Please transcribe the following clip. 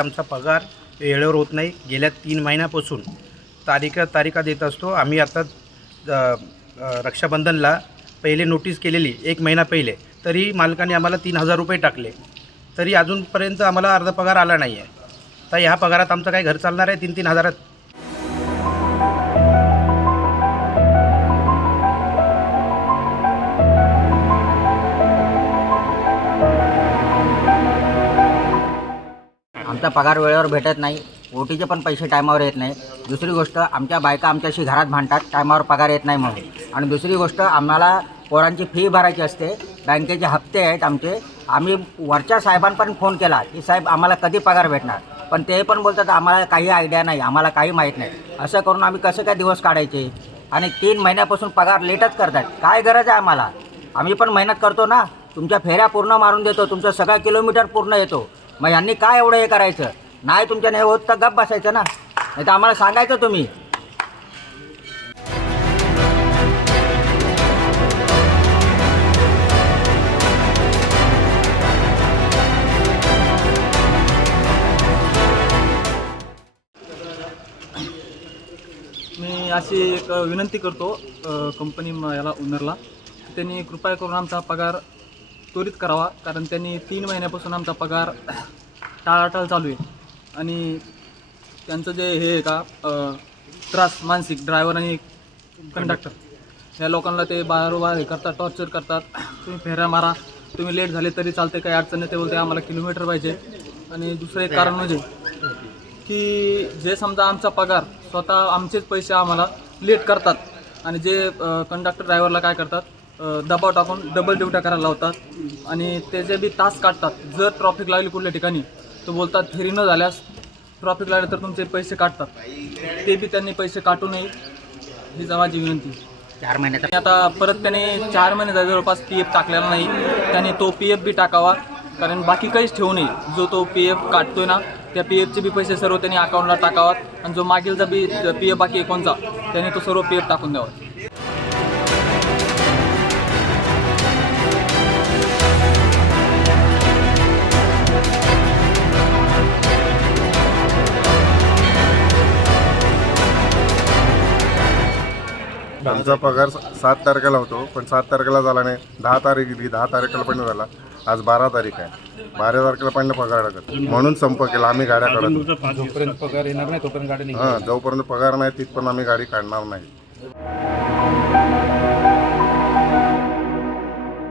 आमचा पगार वेळेवर होत नाही. गेल्या तीन महिन्यापासून तारीखा तारीखा देत असतो. आम्ही आता रक्षाबंधनला पहिले नोटीस केलेली एक महिना पहिले तरी मालकाने आम्हाला तीन हजार रुपये टाकले. तरी अजूनपर्यंत आम्हाला अर्धा पगार आला नाही आहे तर ह्या पगारात आमचं काय घर चालणार आहे तीन तीन हजारात. आमचा पगार वेळेवर भेटत नाही ओटीचे पण पैसे टायमावर येत नाही. दुसरी गोष्ट आमच्या बायका आमच्याशी घरात भांडतात टायमावर पगार येत नाही म्हणून. आणि दुसरी गोष्ट आम्हाला पोरांची फी भरायची असते बँकेचे हप्ते आहेत आमचे. आम्ही वरच्या साहेबांपर्यंत फोन केला की साहेब आम्हाला कधी पगार भेटणार? पण ते पण बोलतात आम्हाला काही आयडिया नाही आम्हाला काही माहीत नाही. असं करून आम्ही कसं काय दिवस काढायचे? आणि तीन महिन्यापासून पगार लेटच करतात. काय गरज आहे आम्हाला? आम्ही पण मेहनत करतो ना. तुमच्या फेऱ्या पूर्ण मारून देतो तुमचं सगळा किलोमीटर पूर्ण येतो. मग यांनी काय एवढं हे करायचं? नाही तुमच्याने होत तर गप बसायचं ना. नाही तर आम्हाला सांगायचं तुम्ही. मी अशी एक विनंती करतो कंपनी याला ओनरला. त्यांनी कृपया करून आमचा पगार त्वरित करावा कारण त्यांनी तीन महिन्यापासून आमचा पगार टाळाटाळ चालू आहे. आणि त्यांचं जे हे आहे का त्रास मानसिक ड्रायव्हर आणि कंडक्टर ह्या लोकांना ते बारोबार हे करतात टॉर्चर करतात. तुम्ही फेऱ्या मारा तुम्ही लेट झाले तरी चालते काही अडचण नाही ते बोलते आम्हाला किलोमीटर पाहिजे. आणि दुसरं एक कारण म्हणजे की जे समजा आमचा पगार स्वतः आमचेच पैसे आम्हाला लेट करतात. आणि जे कंडक्टर ड्रायव्हरला काय करतात दबाव टाकून डबल ड्युट्या करायला लावतात. आणि त्याचे बी तास काढतात जर ट्रॉफिक लागली कुठल्या ठिकाणी तर बोलतात फेरी न झाल्यास ट्रॉफिक लागले तर तुमचे पैसे काढतात. ते बी त्यांनी पैसे काटू नये ही माझी विनंती. चार महिन्याचा आणि आता परत त्याने चार महिने झाले जवळपास पी एफ टाकलेला नाही. त्याने तो पी एफ बी टाकावा कारण बाकी काहीच ठेवू नये. जो तो पी एफ काढतोय ना त्या पी एफचे बी पैसे सर्व त्यांनी अकाउंटला टाकावात. आणि जो मागीलचा बी पी एफ बाकी आहे कोणचा त्याने तो सर्व पी एफ टाकून द्यावा. आमचा पगार सात तारखेला होतो पण सात तारखेला झाला नाही. दहा तारीख दिली दहा तारखेला पण झाला. आज बारा तारीख आहे. बारा तारखेला पण पगार टाकत म्हणून संप केला आम्ही गाड्या काढत जोपर्यंत पगार येणार नाही तोपर्यंत गाडी हां जोपर्यंत पगार नाही तिथपर्यंत आम्ही गाडी काढणार नाही.